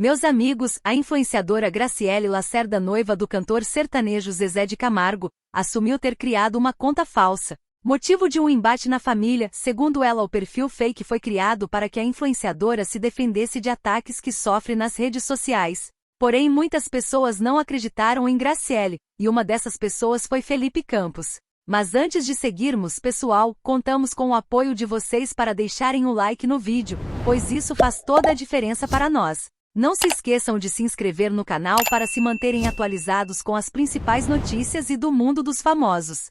Meus amigos, a influenciadora Graciele Lacerda, noiva do cantor sertanejo Zezé de Camargo, assumiu ter criado uma conta falsa. Motivo de um embate na família, segundo ela, o perfil fake foi criado para que a influenciadora se defendesse de ataques que sofre nas redes sociais. Porém, muitas pessoas não acreditaram em Graciele, e uma dessas pessoas foi Felipe Campos. Mas antes de seguirmos, pessoal, contamos com o apoio de vocês para deixarem o like no vídeo, pois isso faz toda a diferença para nós. Não se esqueçam de se inscrever no canal para se manterem atualizados com as principais notícias e do mundo dos famosos.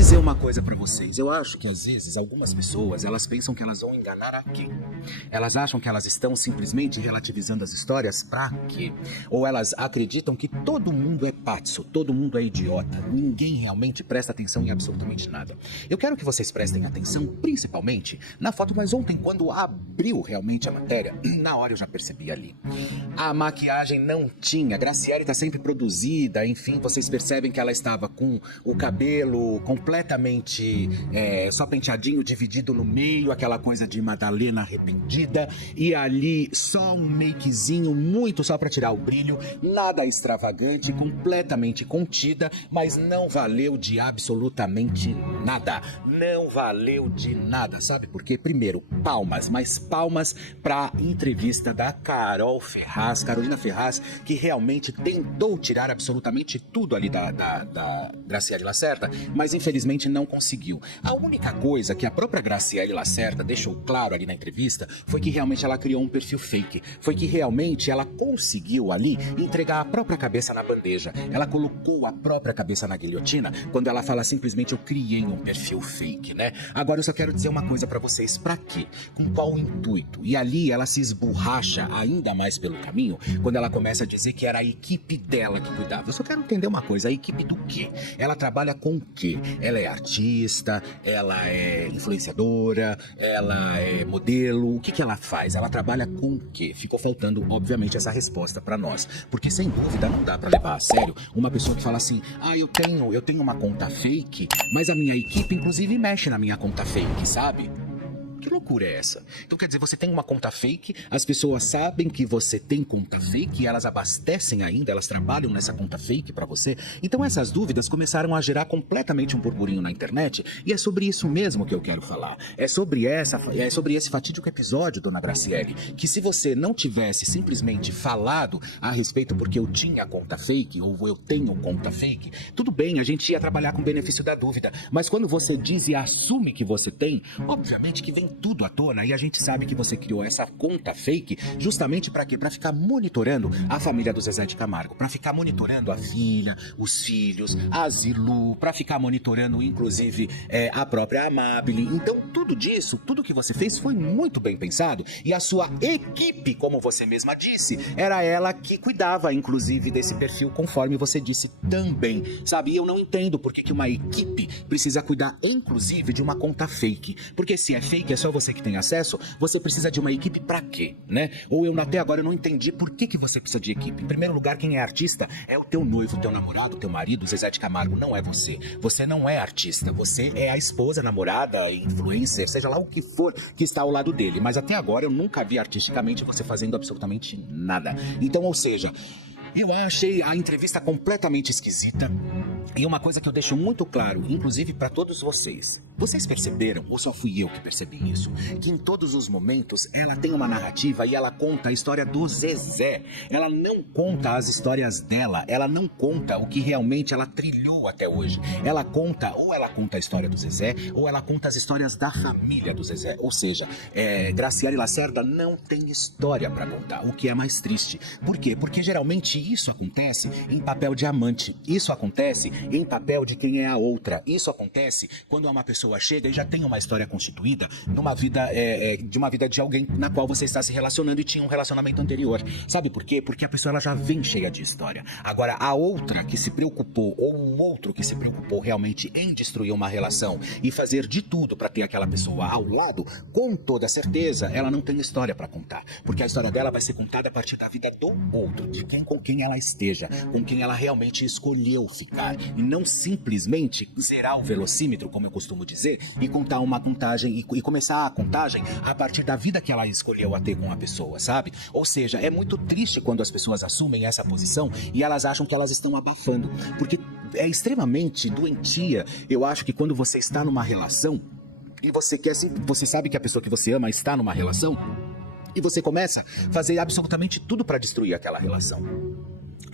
Dizer uma coisa pra vocês, eu acho que às vezes algumas pessoas, elas pensam que elas vão enganar a quê? Elas acham que elas estão simplesmente relativizando as histórias pra quê? Ou elas acreditam que todo mundo é pazzo, todo mundo é idiota, ninguém realmente presta atenção em absolutamente nada. Eu quero que vocês prestem atenção principalmente na foto, mas ontem quando abriu realmente a matéria, na hora eu já percebi ali. A maquiagem não tinha, Graciele tá sempre produzida, enfim, vocês percebem que ela estava com o cabelo completamente só penteadinho, dividido no meio, aquela coisa de Madalena arrependida, e ali só um makezinho muito só para tirar o brilho, nada extravagante, completamente contida, mas não valeu de absolutamente nada, não valeu de nada, sabe por quê? Primeiro, palmas, mas palmas para entrevista da Carolina Ferraz, que realmente tentou tirar absolutamente tudo ali da Graciele Lacerda, mas infelizmente não conseguiu. A única coisa que a própria Graciele Lacerda deixou claro ali na entrevista foi que realmente ela criou um perfil fake, foi que realmente ela conseguiu ali entregar a própria cabeça na bandeja, ela colocou a própria cabeça na guilhotina quando ela fala simplesmente eu criei um perfil fake, né? Agora eu só quero dizer uma coisa pra vocês, pra quê? Com qual intuito? E ali ela se esborracha ainda mais pelo caminho quando ela começa a dizer que era a equipe dela que cuidava. Eu só quero entender uma coisa, a equipe do quê? Ela trabalha com o quê? Ela é artista, ela é influenciadora, ela é modelo, o que ela faz? Ela trabalha com o quê? Ficou faltando, obviamente, essa resposta pra nós, porque sem dúvida não dá pra levar a sério uma pessoa que fala assim, eu tenho uma conta fake, mas a minha equipe inclusive mexe na minha conta fake, sabe? Que loucura é essa? Então quer dizer, você tem uma conta fake, as pessoas sabem que você tem conta fake e elas abastecem ainda, elas trabalham nessa conta fake pra você. Então essas dúvidas começaram a gerar completamente um burburinho na internet e é sobre isso mesmo que eu quero falar. É sobre esse fatídico episódio, dona Graciele, que se você não tivesse simplesmente falado a respeito porque eu tinha conta fake ou eu tenho conta fake, tudo bem, a gente ia trabalhar com o benefício da dúvida, mas quando você diz e assume que você tem, obviamente que vem tudo à tona e a gente sabe que você criou essa conta fake justamente para quê? Para ficar monitorando a família do Zezé de Camargo, para ficar monitorando a filha, os filhos, a Zilu, para ficar monitorando inclusive a própria Amabile. Então tudo que você fez foi muito bem pensado e a sua equipe, como você mesma disse, era ela que cuidava inclusive desse perfil, conforme você disse também, sabe? E eu não entendo por que uma equipe precisa cuidar inclusive de uma conta fake, porque se é fake é só você que tem acesso, você precisa de uma equipe pra quê, né? Ou eu até agora eu não entendi por que você precisa de equipe. Em primeiro lugar, quem é artista é o teu noivo, teu namorado, teu marido, Zezé de Camargo, não é você. Você não é artista, você é a esposa, namorada, influencer, seja lá o que for que está ao lado dele. Mas até agora eu nunca vi artisticamente você fazendo absolutamente nada. Então, ou seja, eu achei a entrevista completamente esquisita. E uma coisa que eu deixo muito claro, inclusive para todos vocês. Vocês perceberam, ou só fui eu que percebi isso, que em todos os momentos ela tem uma narrativa e ela conta a história do Zezé. Ela não conta as histórias dela, ela não conta o que realmente ela trilhou até hoje. Ela conta a história do Zezé, ou ela conta as histórias da família do Zezé. Ou seja, Graciele Lacerda não tem história para contar, o que é mais triste. Por quê? Porque geralmente isso acontece em papel de amante. Isso acontece em papel de quem é a outra. Isso acontece quando uma pessoa chega e já tem uma história constituída numa vida, de uma vida de alguém na qual você está se relacionando e tinha um relacionamento anterior. Sabe por quê? Porque a pessoa ela já vem cheia de história. Agora, a outra que se preocupou, ou um outro que se preocupou realmente em destruir uma relação e fazer de tudo para ter aquela pessoa ao lado, com toda certeza ela não tem história para contar, porque a história dela vai ser contada a partir da vida do outro, de quem com quem ela esteja, com quem ela realmente escolheu ficar, e não simplesmente zerar o velocímetro, como eu costumo dizer, e contar uma contagem e começar a contagem a partir da vida que ela escolheu a ter com a pessoa, sabe? Ou seja, é muito triste quando as pessoas assumem essa posição e elas acham que elas estão abafando, porque é extremamente doentia. Eu acho que quando você está numa relação e você sabe que a pessoa que você ama está numa relação e você começa a fazer absolutamente tudo para destruir aquela relação.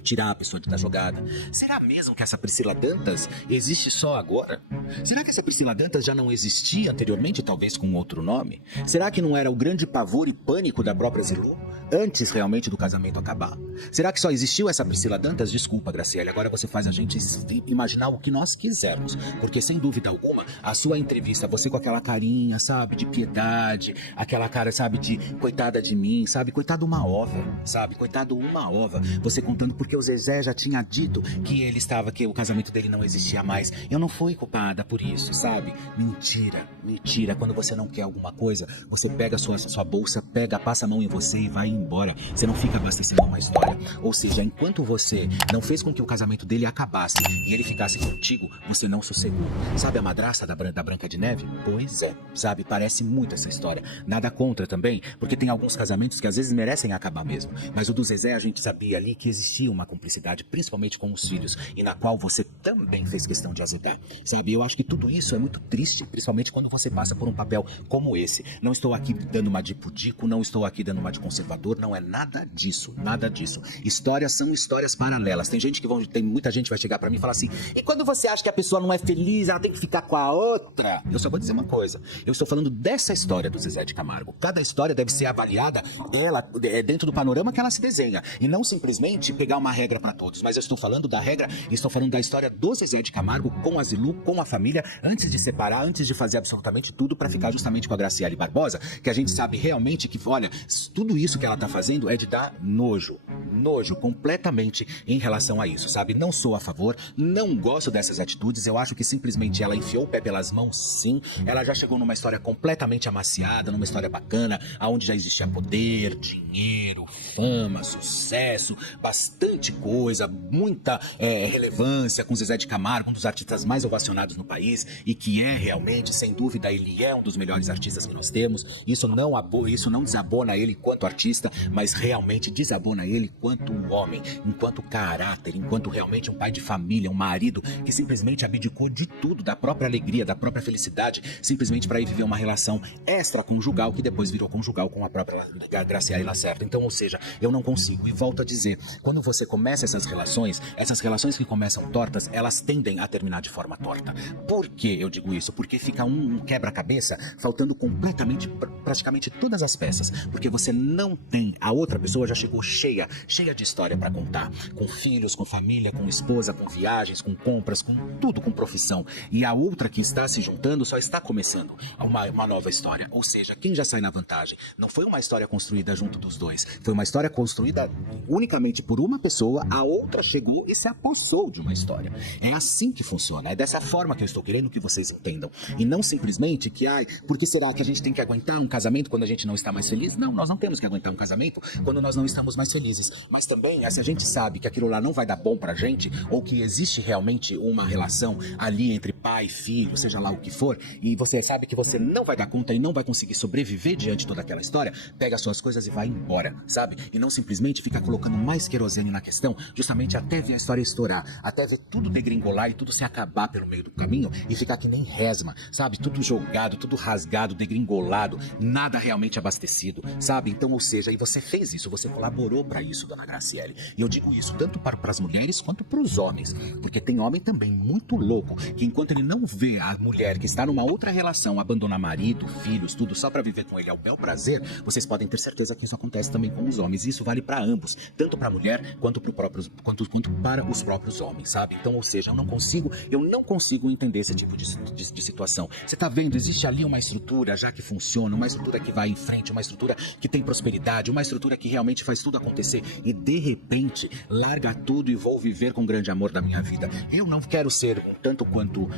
Tirar a pessoa da jogada. Será mesmo que essa Priscila Dantas existe só agora? Será que essa Priscila Dantas já não existia anteriormente, talvez com outro nome? Será que não era o grande pavor e pânico da própria Zilu, antes realmente do casamento acabar? Será que só existiu essa Priscila Dantas? Desculpa, Graciele, agora você faz a gente imaginar o que nós quisermos, porque sem dúvida alguma, a sua entrevista, você com aquela carinha, sabe, de piedade, aquela cara, sabe, de coitada de mim, sabe, coitado uma ova, sabe, coitado uma ova, você contando porque o Zezé já tinha dito que o casamento dele não existia mais. Eu não fui culpada por isso, sabe? Mentira, mentira. Quando você não quer alguma coisa, você pega a sua bolsa, passa a mão em você e vai embora. Você não fica abastecendo uma história. Ou seja, enquanto você não fez com que o casamento dele acabasse e ele ficasse contigo, você não sossegou. Sabe a madrasta da Branca de Neve? Pois é, sabe? Parece muito essa história. Nada contra também, porque tem alguns casamentos que às vezes merecem acabar mesmo. Mas o do Zezé, a gente sabia ali que existia uma cumplicidade, principalmente com os filhos, e na qual você também fez questão de azedar, sabe? Eu acho que tudo isso é muito triste, principalmente quando você passa por um papel como esse. Não estou aqui dando uma de pudico, não estou aqui dando uma de conservador, não é nada disso, nada disso. Histórias são histórias paralelas. Tem muita gente que vai chegar pra mim e falar assim, e quando você acha que a pessoa não é feliz, ela tem que ficar com a outra? Eu só vou dizer uma coisa, eu estou falando dessa história do Zezé de Camargo. Cada história deve ser avaliada dentro do panorama que ela se desenha, e não simplesmente pegar uma regra para todos, mas eu estou falando da regra, estou falando da história do Zezé de Camargo com a Zilu, com a família, antes de separar, antes de fazer absolutamente tudo para ficar justamente com a Graciele Barbosa, que a gente sabe realmente que, olha, tudo isso que ela tá fazendo é de dar nojo completamente em relação a isso, sabe? Não sou a favor, não gosto dessas atitudes, eu acho que simplesmente ela enfiou o pé pelas mãos, sim, ela já chegou numa história completamente amaciada, numa história bacana, onde já existia poder, dinheiro, fama, sucesso, bastante coisa, muita relevância com Zezé de Camargo, um dos artistas mais ovacionados no país, e que é realmente, sem dúvida, ele é um dos melhores artistas que nós temos. Isso não desabona ele enquanto artista, mas realmente desabona ele enquanto homem, enquanto caráter, enquanto realmente um pai de família, um marido que simplesmente abdicou de tudo, da própria alegria, da própria felicidade, simplesmente para ir viver uma relação extraconjugal que depois virou conjugal com a própria Graciele Lacerda. Então, ou seja, eu não consigo. E volto a dizer, quando você começa essas relações que começam tortas, elas tendem a terminar de forma torta. Por que eu digo isso? Porque fica um quebra-cabeça faltando completamente, praticamente todas as peças. Porque você não tem, a outra pessoa já chegou cheia de história para contar. Com filhos, com família, com esposa, com viagens, com compras, com tudo, com profissão. E a outra que está se juntando só está começando uma nova história. Ou seja, quem já sai na vantagem? Não foi uma história construída junto dos dois. Foi uma história construída unicamente por uma pessoa, a outra chegou e se apossou de uma história. É assim que funciona, é dessa forma que eu estou querendo que vocês entendam. E não simplesmente que, por que será que a gente tem que aguentar um casamento quando a gente não está mais feliz? Não, nós não temos que aguentar um casamento quando nós não estamos mais felizes. Mas também, se a gente sabe que aquilo lá não vai dar bom pra gente, ou que existe realmente uma relação ali entre pai e filho, seja lá o que for, e você sabe que você não vai dar conta e não vai conseguir sobreviver diante de toda aquela história, pega suas coisas e vai embora, sabe? E não simplesmente ficar colocando mais querosene na questão, justamente até ver a história estourar, até ver tudo degringolar e tudo se acabar pelo meio do caminho e ficar que nem resma, sabe? Tudo jogado, tudo rasgado, degringolado, nada realmente abastecido, sabe? Então, ou seja, e você fez isso, você colaborou para isso, dona Graciele. E eu digo isso tanto para as mulheres quanto para os homens, porque tem homem também muito louco, que enquanto ele não vê a mulher que está numa outra relação abandonar marido, filhos, tudo só para viver com ele ao bel prazer, vocês podem ter certeza que isso acontece também com os homens. E isso vale para ambos, tanto para a mulher quanto quanto para os próprios homens, sabe? Então, ou seja, eu não consigo entender esse tipo de situação. Você tá vendo, existe ali uma estrutura já que funciona, uma estrutura que vai em frente, uma estrutura que tem prosperidade, uma estrutura que realmente faz tudo acontecer e de repente larga tudo e vou viver com o grande amor da minha vida. Eu não quero ser um tanto quanto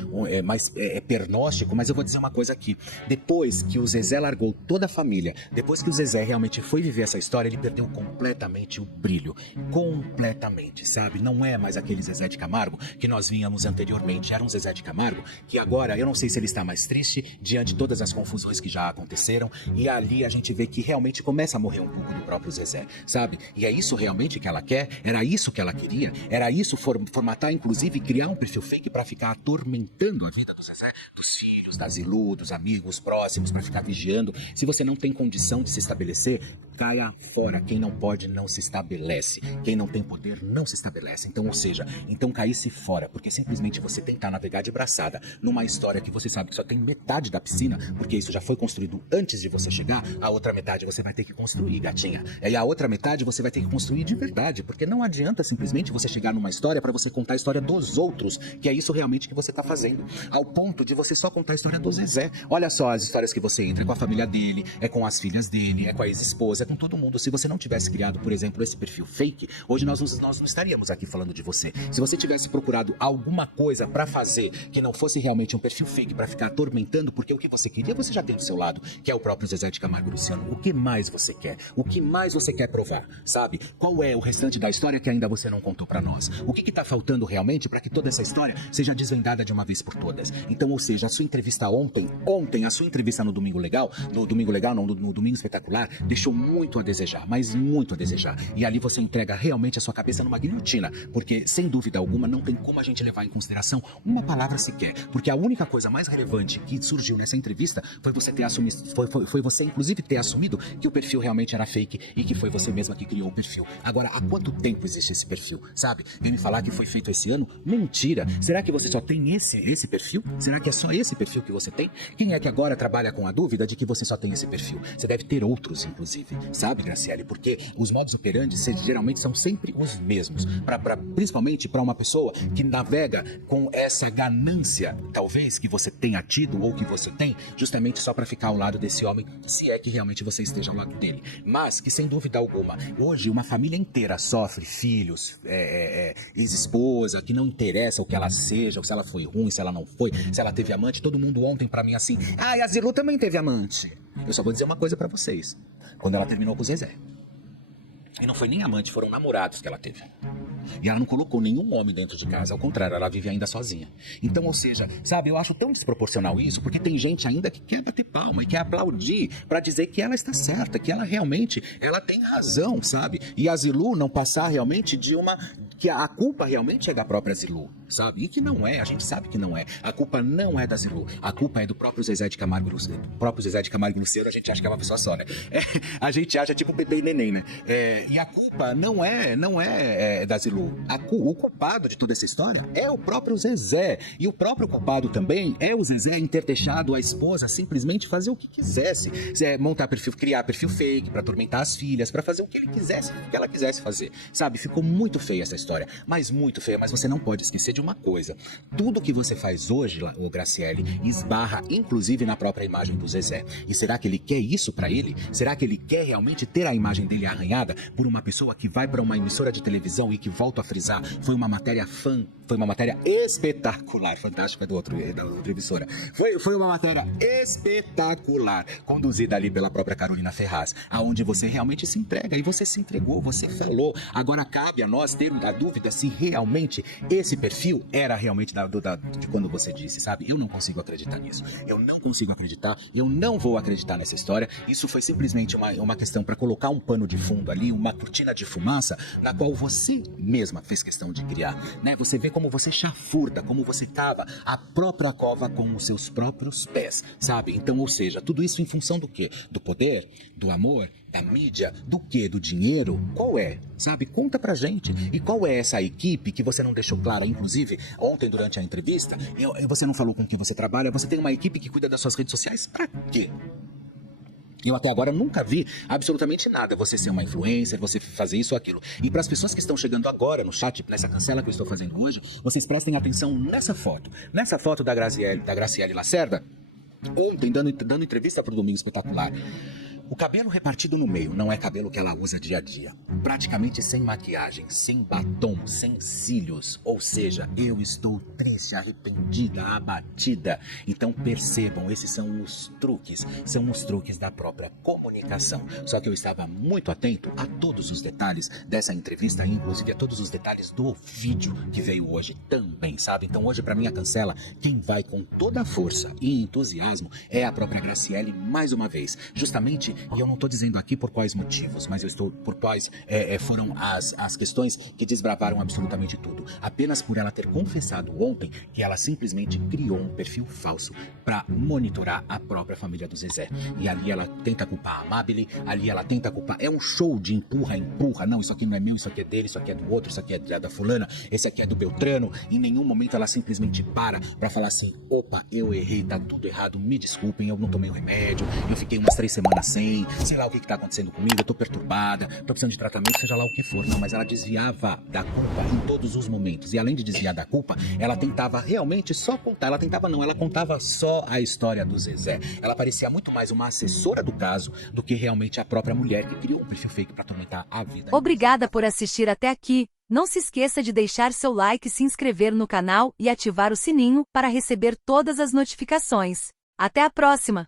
mais pernóstico, mas eu vou dizer uma coisa aqui. Depois que o Zezé largou toda a família, depois que o Zezé realmente foi viver essa história, ele perdeu completamente o brilho. Completamente, sabe? Não é mais aquele Zezé de Camargo que nós vínhamos anteriormente. Era um Zezé de Camargo que agora, eu não sei se ele está mais triste diante de todas as confusões que já aconteceram, e ali a gente vê que realmente começa a morrer um pouco do próprio Zezé, sabe? E é isso realmente que ela quer? Era isso que ela queria? Era isso formatar, inclusive, criar um perfil fake para ficar atormentando a vida do Zezé, dos filhos, da Zilu, dos amigos próximos, para ficar vigiando? Se você não tem condição de se estabelecer, caia fora. Quem não pode não se estabelece. Quem não tem poder não se estabelece. Então, ou seja, caísse fora, porque simplesmente você tentar navegar de braçada numa história que você sabe que só tem metade da piscina, porque isso já foi construído antes de você chegar, a outra metade você vai ter que construir, gatinha. E a outra metade você vai ter que construir de verdade, porque não adianta simplesmente você chegar numa história para você contar a história dos outros, que é isso realmente que você tá fazendo, ao ponto de você só contar a história do Zezé. Olha só as histórias que você entra, é com a família dele, é com as filhas dele, é com a ex-esposa, é com todo mundo. Se você não tivesse criado, por exemplo, esse perfil fake, hoje nós não estaríamos aqui falando de você. Se você tivesse procurado alguma coisa pra fazer que não fosse realmente um perfil fake pra ficar atormentando, porque o que você queria você já tem do seu lado, que é o próprio Zezé de Camargo e Luciano. O que mais você quer? O que mais você quer provar, sabe? Qual é o restante da história que ainda você não contou pra nós? O que tá faltando realmente pra que toda essa história seja desvendada de uma vez por todas? Então, ou seja, a sua entrevista ontem, a sua entrevista no Domingo Domingo Espetacular, deixou muito a desejar, mas muito a desejar. E ali você entrega realmente a sua cabeça numa guilhotina, porque, sem dúvida alguma, não tem como a gente levar em consideração uma palavra sequer, porque a única coisa mais relevante que surgiu nessa entrevista foi você ter assumido, foi você inclusive ter assumido que o perfil realmente era fake e que foi você mesma que criou o perfil. Agora, há quanto tempo existe esse perfil, sabe? Vem me falar que foi feito esse ano? Mentira! Será que você só tem esse perfil? Será que é só esse perfil que você tem? Quem é que agora trabalha com a dúvida de que você só tem esse perfil? Você deve ter outros, inclusive, sabe, Graciele? Porque os modus operandi geralmente são sempre os mesmos, principalmente para uma pessoa que navega com essa ganância, talvez, que você tenha tido ou que você tem, justamente só para ficar ao lado desse homem, se é que realmente você esteja ao lado dele. Mas que, sem dúvida alguma, hoje uma família inteira sofre, filhos, ex-esposa, que não interessa o que ela seja, ou se ela foi ruim, se ela não foi, se ela teve amante. Todo mundo ontem pra mim assim, e a Zilu também teve amante. Eu só vou dizer uma coisa pra vocês, quando ela terminou com o Zezé, e não foi nem amante, foram namorados que ela teve. E ela não colocou nenhum homem dentro de casa, ao contrário, ela vive ainda sozinha. Então, ou seja, sabe, eu acho tão desproporcional isso, porque tem gente ainda que quer bater palma e quer aplaudir pra dizer que ela está certa, que ela realmente, ela tem razão, sabe? E a Zilu não passar realmente que a culpa realmente é da própria Zilu, sabe? E que não é, a gente sabe que não é. A culpa não é da Zilu, a culpa é do próprio Zezé de Camargo e Luciano. O próprio Zezé de Camargo e Luciano, a gente acha que é uma pessoa só, né? A gente acha tipo bebê e neném, né? E a culpa não é da Zilu. O culpado de toda essa história é o próprio Zezé. E o próprio culpado também é o Zezé em ter deixado a esposa simplesmente fazer o que quisesse. Montar perfil, criar perfil fake pra atormentar as filhas, pra fazer o que ela quisesse fazer. Sabe, ficou muito feia essa história, mas muito feia. Mas você não pode esquecer de uma coisa: tudo que você faz hoje, o Graciele, esbarra inclusive na própria imagem do Zezé. E será que ele quer isso pra ele? Será que ele quer realmente ter a imagem dele arranhada por uma pessoa que vai pra uma emissora de televisão e que, volta a frisar, foi uma matéria espetacular, fantástica da outra emissora. Foi uma matéria espetacular, conduzida ali pela própria Carolina Ferraz, aonde você realmente se entrega, e você se entregou, você falou. Agora cabe a nós ter a dúvida se realmente esse perfil era realmente de quando você disse, sabe? Eu não consigo acreditar nisso. Eu não consigo acreditar, eu não vou acreditar nessa história. Isso foi simplesmente uma questão para colocar um pano de fundo ali, uma cortina de fumaça, na qual você mesma fez questão de criar, né? Você vê como você chafurda, como você cava a própria cova com os seus próprios pés, sabe? Então, ou seja, tudo isso em função do quê? Do poder, do amor, da mídia, do quê? Do dinheiro? Qual é? Sabe? Conta pra gente. E qual é essa equipe que você não deixou clara, inclusive, ontem durante a entrevista? Você não falou com quem você trabalha, você tem uma equipe que cuida das suas redes sociais? Pra quê? Eu até agora nunca vi absolutamente nada. Você ser uma influencer, você fazer isso ou aquilo. E para as pessoas que estão chegando agora no chat, nessa cancela que eu estou fazendo hoje, vocês prestem atenção nessa foto. Nessa foto da Graciele Lacerda, ontem, dando entrevista para o Domingo Espetacular. O cabelo repartido no meio não é cabelo que ela usa dia a dia. Praticamente sem maquiagem, sem batom, sem cílios. Ou seja, eu estou triste, arrependida, abatida. Então percebam, esses são os truques da própria comunicação. Só que eu estava muito atento a todos os detalhes dessa entrevista, inclusive a todos os detalhes do vídeo que veio hoje também, sabe? Então hoje, para mim, a cancela, quem vai com toda a força e entusiasmo é a própria Graciele, mais uma vez. Justamente, e eu não estou dizendo aqui por quais motivos, mas eu estou por quais foram as questões que desbravaram absolutamente tudo. Apenas por ela ter confessado ontem que ela simplesmente criou um perfil falso para monitorar a própria família do Zezé. E ali ela tenta culpar a Amabile, ali ela tenta culpar... É um show de empurra. Não, isso aqui não é meu, isso aqui é dele, isso aqui é do outro, isso aqui é da fulana, esse aqui é do Beltrano. Em nenhum momento ela simplesmente para falar assim, opa, eu errei, tá tudo errado, me desculpem, eu não tomei o remédio, eu fiquei umas 3 semanas sem, sei lá o que tá acontecendo comigo, eu tô perturbada, tô precisando de tratamento, seja lá o que for. Não, mas ela desviava da culpa em todos os momentos. E além de desviar da culpa, ela tentava realmente só contar. Ela contava só a história do Zezé. Ela parecia muito mais uma assessora do caso do que realmente a própria mulher que criou um perfil fake pra atormentar a vida. Obrigada por assistir até aqui. Não se esqueça de deixar seu like, se inscrever no canal e ativar o sininho para receber todas as notificações. Até a próxima!